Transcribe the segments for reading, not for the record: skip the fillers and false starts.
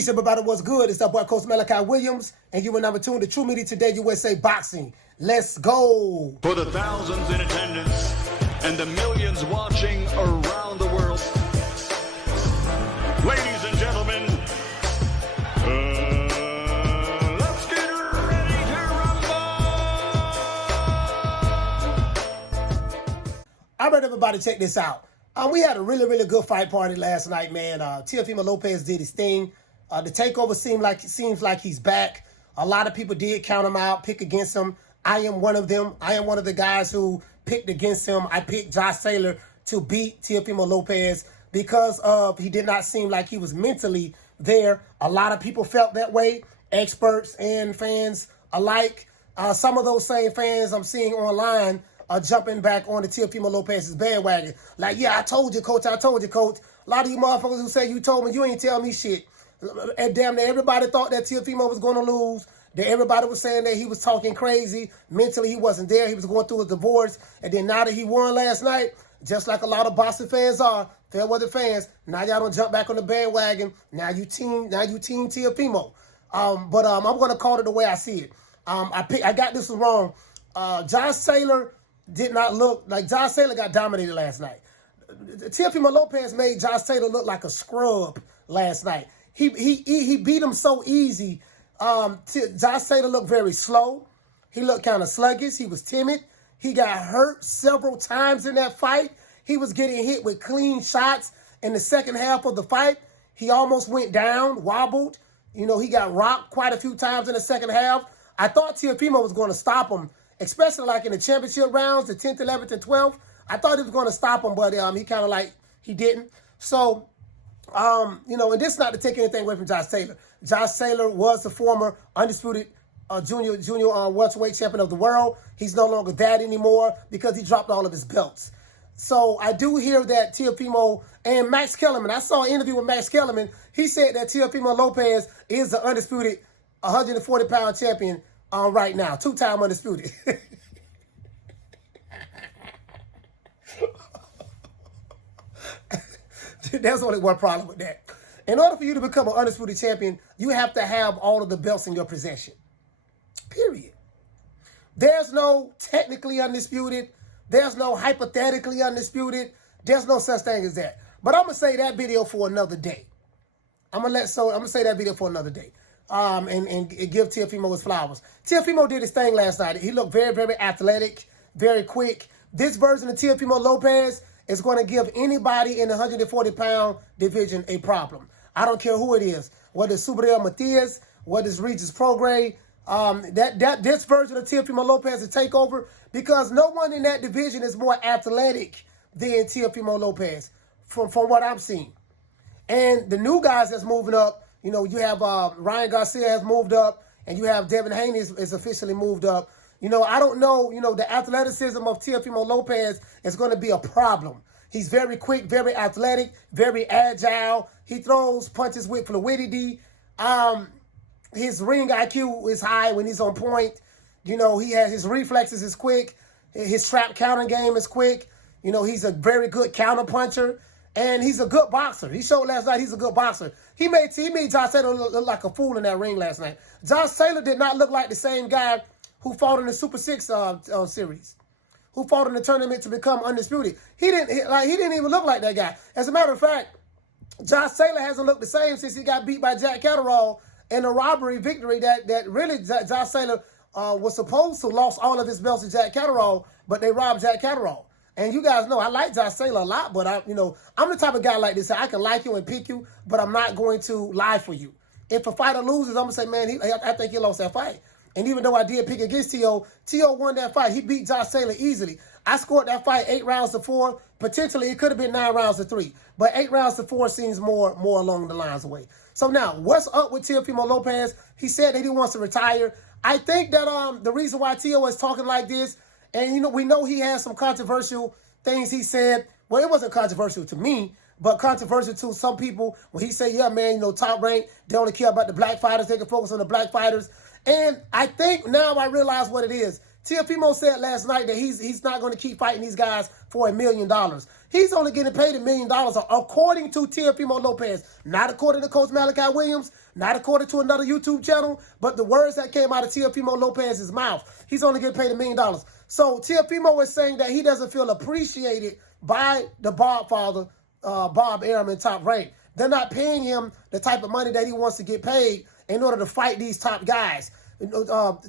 Peace, everybody. What's good? It's that boy, Coach Malachi Williams, and you are number 2 in the True Media Today USA Boxing. Let's go. For the thousands in attendance and the millions watching around the world, ladies and gentlemen, let's get ready to rumble. All right, everybody, check this out. We had a really good fight party last night, man. Teofimo Lopez did his thing. The takeover seems like he's back. A lot of people did count him out, pick against him. I am one of them. I am one of the guys who picked against him. I picked Josh Taylor to beat Teofimo Lopez because he did not seem like he was mentally there. A lot of people felt that way, experts and fans alike. Some of those same fans I'm seeing online are jumping back on the Teofimo Lopez's bandwagon. Like, yeah, I told you, coach. I told you, coach. A lot of you motherfuckers who say you told me, you ain't tell me shit. And damn near everybody thought that Teofimo was going to lose. That everybody was saying that he was talking crazy. Mentally, he wasn't there. He was going through a divorce. And then now that he won last night, just like a lot of boxing fans are, fair weather fans, now y'all don't jump back on the bandwagon. Now you team Teofimo. But I'm going to call it the way I see it. I got this wrong. Josh Taylor did not look like Josh Taylor got dominated last night. Teofimo Lopez made Josh Taylor look like a scrub last night. He beat him so easy. Josh Taylor looked very slow. He looked kind of sluggish. He was timid. He got hurt several times in that fight. He was getting hit with clean shots in the second half of the fight. He almost went down, wobbled. You know, he got rocked quite a few times in the second half. I thought Teofimo was going to stop him, especially like in the championship rounds, the 10th, 11th, and 12th. I thought he was going to stop him, but he kind of he didn't. So, you know, and this is not to take anything away from Josh Taylor. Josh Taylor was the former undisputed junior welterweight champion of the world. He's no longer that anymore because he dropped all of his belts. So I do hear that Teofimo and Max Kellerman, I saw an interview with Max Kellerman. He said that Teofimo Lopez is the undisputed 140-pound champion right now, 2-time undisputed. There's only one problem with that. In order for you to become an undisputed champion, you have to have all of the belts in your possession. Period. There's no technically undisputed. There's no hypothetically undisputed. There's no such thing as that. But I'm gonna say that video for another day. I'm gonna say that video for another day. And give Teofimo his flowers. Teofimo did his thing last night. He looked very athletic, very quick. This version of Teofimo Lopez is going to give anybody in the 140-pound division a problem. I don't care who it is, whether it's Subriel Matias, whether it's Regis Prograis, this version of Teofimo Lopez to take over because no one in that division is more athletic than Teofimo Lopez from what I'm seeing. And the new guys that's moving up, you know, you have Ryan Garcia has moved up, and you have Devin Haney is officially moved up. You know, I don't know, you know, the athleticism of Teofimo Lopez is going to be a problem. He's very quick, very athletic, very agile. He throws punches with fluidity. His ring IQ is high when he's on point. You know, he has his reflexes is quick. His trap counter game is quick. You know, he's a very good counter puncher. And he's a good boxer. He showed last night he's a good boxer. He made Josh Taylor look like a fool in that ring last night. Josh Taylor did not look like the same guy who fought in the Super 6 series, who fought in the tournament to become undisputed. He didn't even look like that guy. As a matter of fact, Josh Taylor hasn't looked the same since he got beat by Jack Catterall in a robbery victory that really Josh Taylor was supposed to lost all of his belts to Jack Catterall, but they robbed Jack Catterall. And you guys know I like Josh Taylor a lot, but I'm the type of guy like this. I can like you and pick you, but I'm not going to lie for you. If a fighter loses, I'm gonna say, man, I think he lost that fight. And even though I did pick against T.O. won that fight. He beat Josh Taylor easily. I scored that fight 8 rounds to 4. Potentially, it could have been 9 rounds to 3. But 8 rounds to 4 seems more along the lines away. So now, what's up with Teofimo Lopez? He said that he wants to retire. I think that the reason why T.O. is talking like this, and you know, we know he has some controversial things he said. Well, it wasn't controversial to me, but controversial to some people when he said, yeah, man, you know, top rank, they only care about the black fighters. They can focus on the black fighters. And I think now I realize what it is. Teofimo said last night that he's not going to keep fighting these guys for $1 million. He's only getting paid $1 million according to Teofimo Lopez, not according to Coach Malachi Williams, Not according to another YouTube channel, but the words that came out of Teofimo Lopez's mouth. He's only getting paid $1 million. So Teofimo is saying that he doesn't feel appreciated by the Father, Bob Arum in Top Rank. They're not paying him the type of money that he wants to get paid in order to fight these top guys.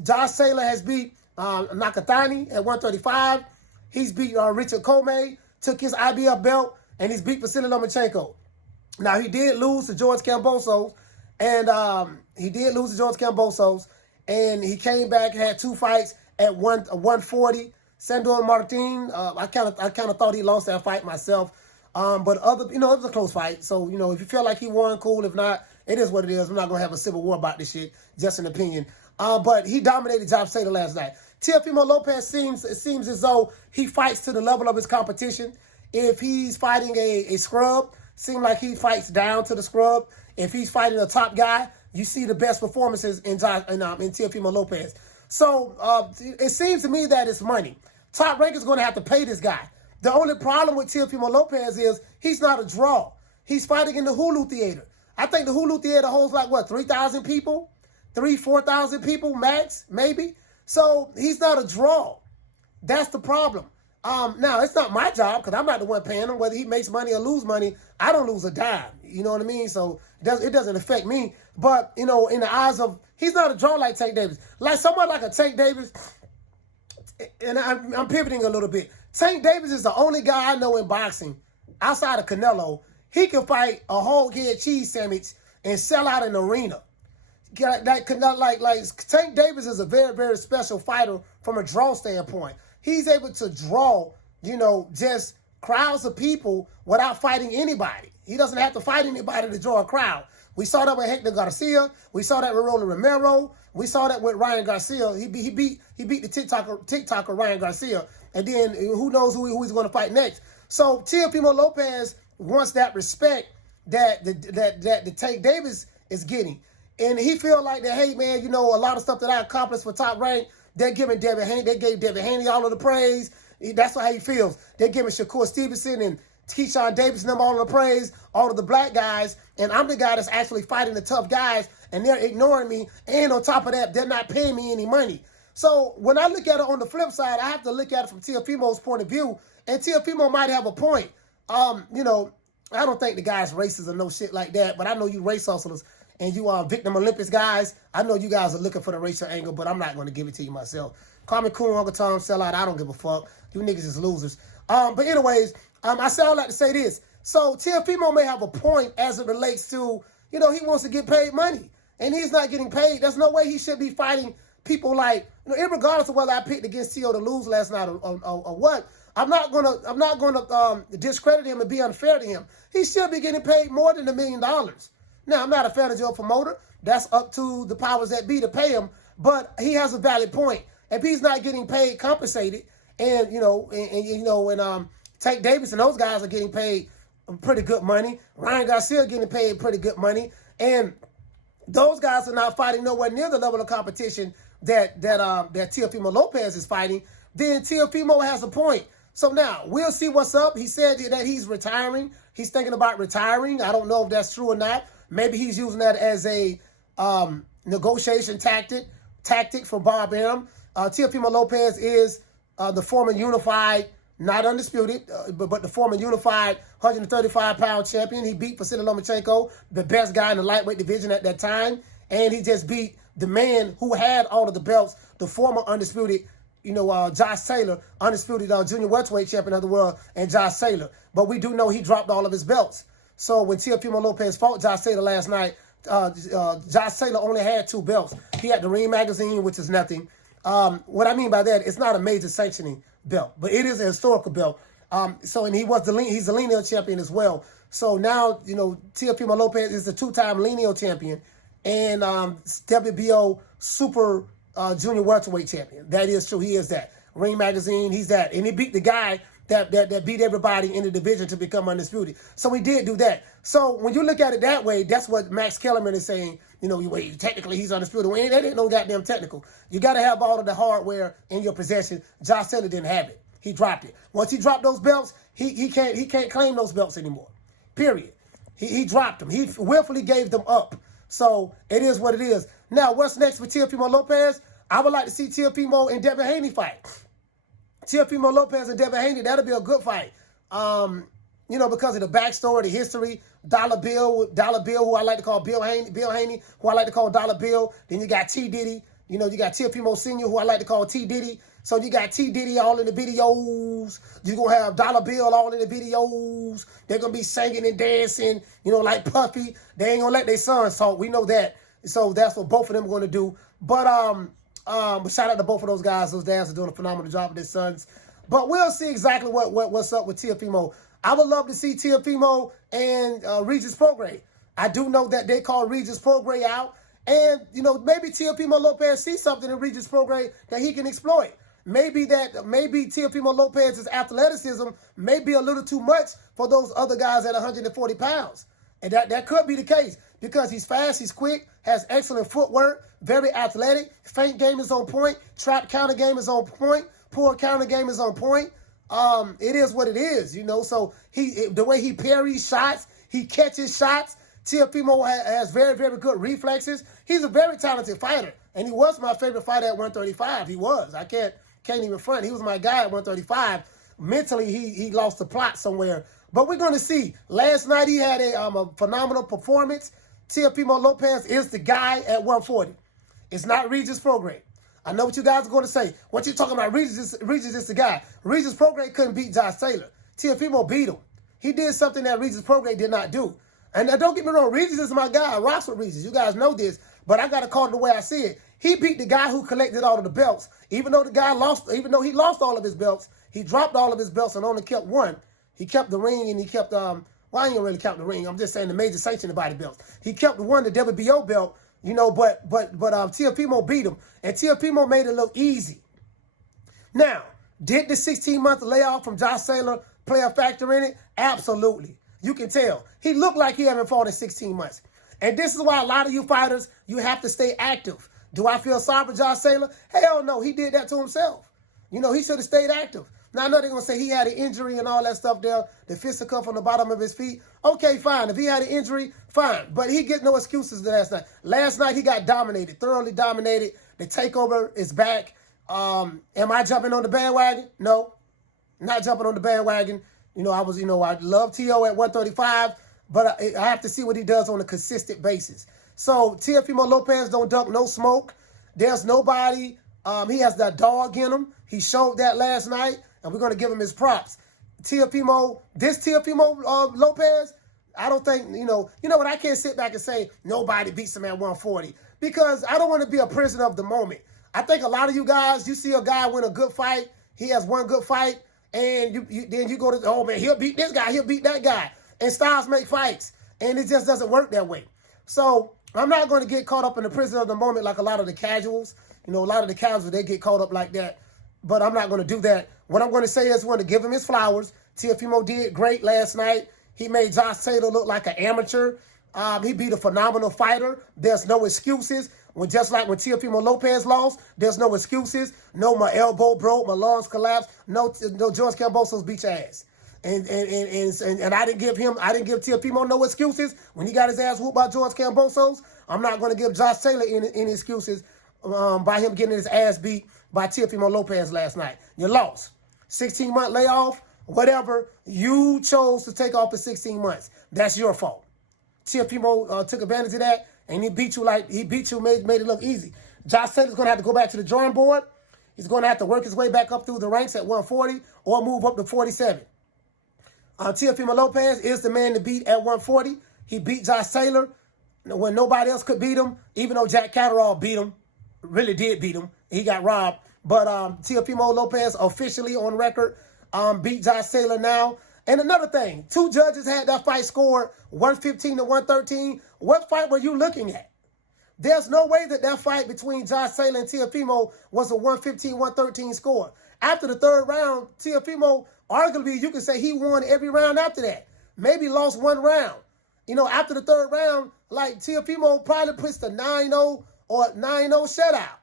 Josh Taylor has beat Nakatani at 135. He's beat Richard Comey, took his IBF belt, and he's beat Vasily Lomachenko. Now, he did lose to George Kambosos, and he came back, had 2 fights at 140. Sandor Martin, I kind of thought he lost that fight myself. But it was a close fight. So, if you feel like he won, cool. If not, it is what it is. I'm not going to have a civil war about this shit, just an opinion. But he dominated Josh Taylor last night. Teofimo Lopez seems as though he fights to the level of his competition. If he's fighting a scrub, seems like he fights down to the scrub. If he's fighting a top guy, you see the best performances in Teofimo Lopez. So it seems to me that it's money. Top Rank is going to have to pay this guy. The only problem with Teofimo Lopez is he's not a draw. He's fighting in the Hulu Theater. I think the Hulu Theater holds 3,000 people? 4,000 people max, maybe? So he's not a draw. That's the problem. Now, it's not my job because I'm not the one paying him. Whether he makes money or lose money, I don't lose a dime. You know what I mean? So it doesn't affect me. But, in the eyes of, he's not a draw like Tank Davis. Like someone like a Tank Davis, and I'm pivoting a little bit. Tank Davis is the only guy I know in boxing, outside of Canelo, he can fight a whole head cheese sandwich and sell out an arena. Like Tank Davis is a very, very special fighter from a draw standpoint. He's able to draw, just crowds of people without fighting anybody. He doesn't have to fight anybody to draw a crowd. We saw that with Hector Garcia. We saw that with Roland Romero. We saw that with Ryan Garcia. He beat the TikToker Ryan Garcia. And then who knows who he's going to fight next. So Teofimo Lopez wants that respect that the Tank Davis is getting. And he feel like that, hey, man, a lot of stuff that I accomplished for Top Rank, they gave Devin Haney all of the praise. That's how he feels. They're giving Shakur Stevenson and Keyshawn Davis and them all of the praise, all of the black guys, and I'm the guy that's actually fighting the tough guys, and they're ignoring me, and on top of that, they're not paying me any money. So when I look at it on the flip side, I have to look at it from Teofimo's point of view, and Teofimo might have a point. I don't think the guy's racist or no shit like that, but I know you race hustlers, and you are Victim Olympics guys. I know you guys are looking for the racial angle, but I'm not going to give it to you myself. Call me Coon, Uncle Tom, sell out. I don't give a fuck. You niggas is losers. But anyways, I say all that to say this. So Teofimo may have a point as it relates to, he wants to get paid money, and he's not getting paid. There's no way he should be fighting people like, regardless of whether I picked against Teo to lose last night or what. I'm not gonna discredit him and be unfair to him. He should be getting paid more than $1 million. Now, I'm not a fan of Joe Promoter. That's up to the powers that be to pay him. But he has a valid point. If he's not getting paid, compensated, and Tank Davis and those guys are getting paid pretty good money. Ryan Garcia getting paid pretty good money, and those guys are not fighting nowhere near the level of competition that Teofimo Lopez is fighting. Then Teofimo has a point. So now we'll see what's up. He said that he's retiring. He's thinking about retiring. I don't know if that's true or not. Maybe he's using that as a negotiation tactic for Bob Arum. Teofimo Lopez is the former unified, not undisputed, but the former unified 135-pound champion. He beat Vasily Lomachenko, the best guy in the lightweight division at that time. And he just beat the man who had all of the belts, the former undisputed, Josh Taylor, undisputed junior welterweight champion of the world, and Josh Taylor. But we do know he dropped all of his belts. So when Teofimo Lopez fought Josh Taylor last night, Josh Taylor only had 2 belts. He had the Ring magazine, which is nothing. What I mean by that, it's not a major sanctioning belt, but it is a historical belt. And he's the Lineal champion as well. So now, Teofimo Lopez is the 2-time Lineal champion and WBO Super Junior Welterweight Champion. That is true. He is that. Ring magazine, he's that. And he beat the guy that beat everybody in the division to become undisputed. So he did do that. So when you look at it that way, that's what Max Kellerman is saying. Technically he's undisputed. Well, that ain't no goddamn technical. You got to have all of the hardware in your possession. Josh Taylor didn't have it. He dropped it. Once he dropped those belts, he can't claim those belts anymore. Period. He dropped them. He willfully gave them up. So it is what it is. Now, what's next for Teofimo Lopez? I would like to see Teofimo and Devin Haney fight. Teofimo Lopez and Devin Haney, that'll be a good fight. You know, because of the backstory, the history. Dollar Bill, who I like to call Bill Haney, who I like to call Dollar Bill. Then you got T. Diddy. You know, you got Teofimo Sr., who I like to call T. Diddy. So you got T. Diddy all in the videos. You're going to have Dollar Bill all in the videos. They're going to be singing and dancing, you know, like Puffy. They ain't going to let their sons talk. We know that. So that's what both of them are going to do. But shout out to both of those guys. Those dads are doing a phenomenal job with their sons. But we'll see exactly what's up with Teofimo. I would love to see Teofimo and Regis Prograis. I do know that they call Regis Prograis out. And, you know, maybe Teofimo Lopez sees something in Regis Prograis that he can exploit. Maybe Teofimo Lopez's athleticism may be a little too much for those other guys at 140 pounds. And that could be the case because he's fast, he's quick, has excellent footwork, very athletic. Feint game is on point. Trap counter game is on point. Pull counter game is on point. It is what it is, you know. So the way he parries shots, he catches shots. Teofimo has very, very good reflexes. He's a very talented fighter, and he was my favorite fighter at 135. He was. I can't even front. He was my guy at 135. Mentally, he lost the plot somewhere. But we're going to see. Last night, he had a phenomenal performance. Teofimo Lopez is the guy at 140. It's not Regis Prograis. I know what you guys are going to say. What you talking about? Regis is the guy. Regis Prograis couldn't beat Josh Taylor. Teofimo beat him. He did something that Regis Prograis did not do. And don't get me wrong, Regis is my guy. I rock with Regis. You guys know this. But I got to call it the way I see it. He beat the guy who collected all of the belts. Even though he lost all of his belts, he dropped all of his belts and only kept one. He kept the ring and he kept, well, I ain't really count the ring. I'm just saying the major sanctioned body belts. He kept the one, the WBO belt, you know, but Teofimo beat him. And Teofimo made it look easy. Now, did the 16-month layoff from Josh Taylor play a factor in it? Absolutely. You can tell. He looked like he haven't fought in 16 months. And this is why a lot of you fighters, you have to stay active. Do I feel sorry for Josh Taylor? Hell no, he did that to himself. You know, he should have stayed active. Now, I know they're going to say he had an injury and all that stuff there, the fisticuff on the bottom of his feet. Okay, fine. If he had an injury, fine. But he gets no excuses last night. Last night, he got dominated, thoroughly dominated. The takeover is back. Am I jumping on the bandwagon? No, not jumping on the bandwagon. You know, I love T.O. at 135, but I have to see what he does on a consistent basis. So, Teofimo Lopez don't duck no smoke. There's nobody. He has that dog in him. He showed that last night, and we're going to give him his props. Teofimo Lopez, I don't think, you know what, I can't sit back and say nobody beats him at 140 because I don't want to be a prisoner of the moment. I think a lot of you guys, you see a guy win a good fight, he has one good fight, and then you go to, oh man, he'll beat this guy, he'll beat that guy. And styles make fights, and it just doesn't work that way. So I'm not going to get caught up in the prison of the moment like a lot of the casuals. You know, a lot of the casuals, they get caught up like that. But I'm not going to do that. What I'm going to say is I'm going to give him his flowers. Teofimo did great last night. He made Josh Taylor look like an amateur. He beat a phenomenal fighter. There's no excuses. Just like when Teofimo Lopez lost, there's no excuses. No, my elbow broke, my lungs collapsed. No, George Cambosos beat your ass. And I didn't give Teofimo no excuses when he got his ass whooped by George Cambosos. I'm not going to give Josh Taylor any excuses by him getting his ass beat by Teofimo Lopez last night. You lost. 16-month layoff, whatever. You chose to take off the 16 months. That's your fault. Teofimo took advantage of that, and he beat you, made it look easy. Josh Taylor's going to have to go back to the drawing board. He's going to have to work his way back up through the ranks at 140 or move up to 47. Teofimo Lopez is the man to beat at 140. He beat Josh Taylor when nobody else could beat him, even though Jack Catterall beat him, really did beat him. He got robbed. But Teofimo Lopez officially on record beat Josh Taylor now. And another thing, 2 judges had that fight scored 115 to 113. What fight were you looking at? There's no way that fight between Josh Taylor and Teofimo was a 115-113 score. After the third round, Teofimo, arguably, you could say he won every round after that. Maybe lost one round. You know, after the third round, like Teofimo probably puts the 9-0 or 9-0 shutout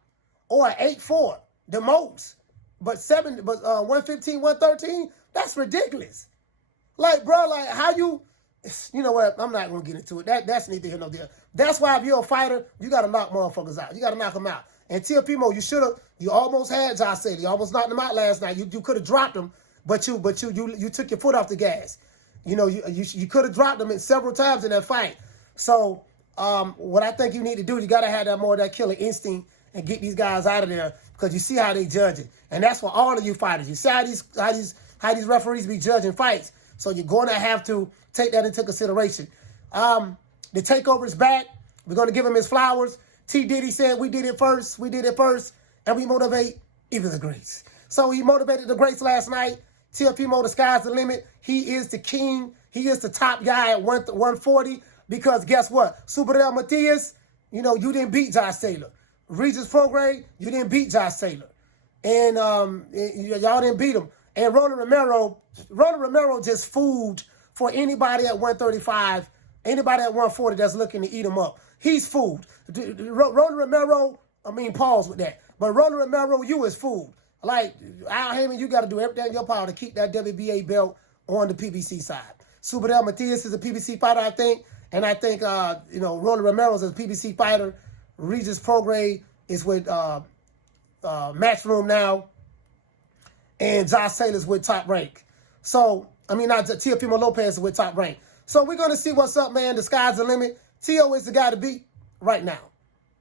or 8-4, the most. But 115-113, that's ridiculous. Like, bro, like how you You know what? I'm not going to get into it. That's neither here nor there. That's why if you're a fighter, you got to knock motherfuckers out. You got to knock them out. And Teofimo, you almost had Josh Taylor. You almost knocked him out last night. You could have dropped him, but you took your foot off the gas. You know, you could have dropped him several times in that fight. So what I think you need to do, you got to have that more of that killer instinct and get these guys out of there, because you see how they judge it. And that's for all of you fighters. You see how these referees be judging fights. So you're going to have to take that into consideration. The takeover is back. We're going to give him his flowers. T. Diddy said we did it first, and we motivate even the greats. So he motivated the greats last night. Teofimo, the sky's the limit. He is the king. He is the top guy at 140, because guess what? Super Matias, you didn't beat Josh Taylor. Regis Prograis, you didn't beat Josh Taylor. And y'all didn't beat him. And Roland Romero just food for anybody at 135, anybody at 140 that's looking to eat him up. He's food. Roland Romero, pause with that. But Roland Romero, you is food. Like, Al Heyman, you got to do everything in your power to keep that WBA belt on the PBC side. Super Matias is a PBC fighter, I think. And I think, Roland Romero is a PBC fighter. Regis Prograis is with Matchroom now. And Josh Taylor's with Top Rank. So, Teofimo Lopez is with Top Rank. So we're going to see what's up, man. The sky's the limit. Teo is the guy to beat right now,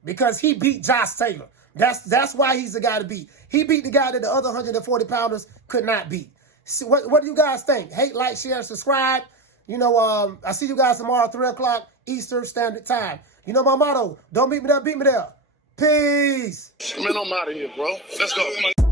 because he beat Josh Taylor. That's why he's the guy to beat. He beat the guy that the other 140-pounders could not beat. So what do you guys think? Hate, like, share, subscribe. I see you guys tomorrow, 3 o'clock Eastern Standard Time. You know my motto, don't beat me there, beat me there. Peace. Man, I'm out of here, bro. Let's go.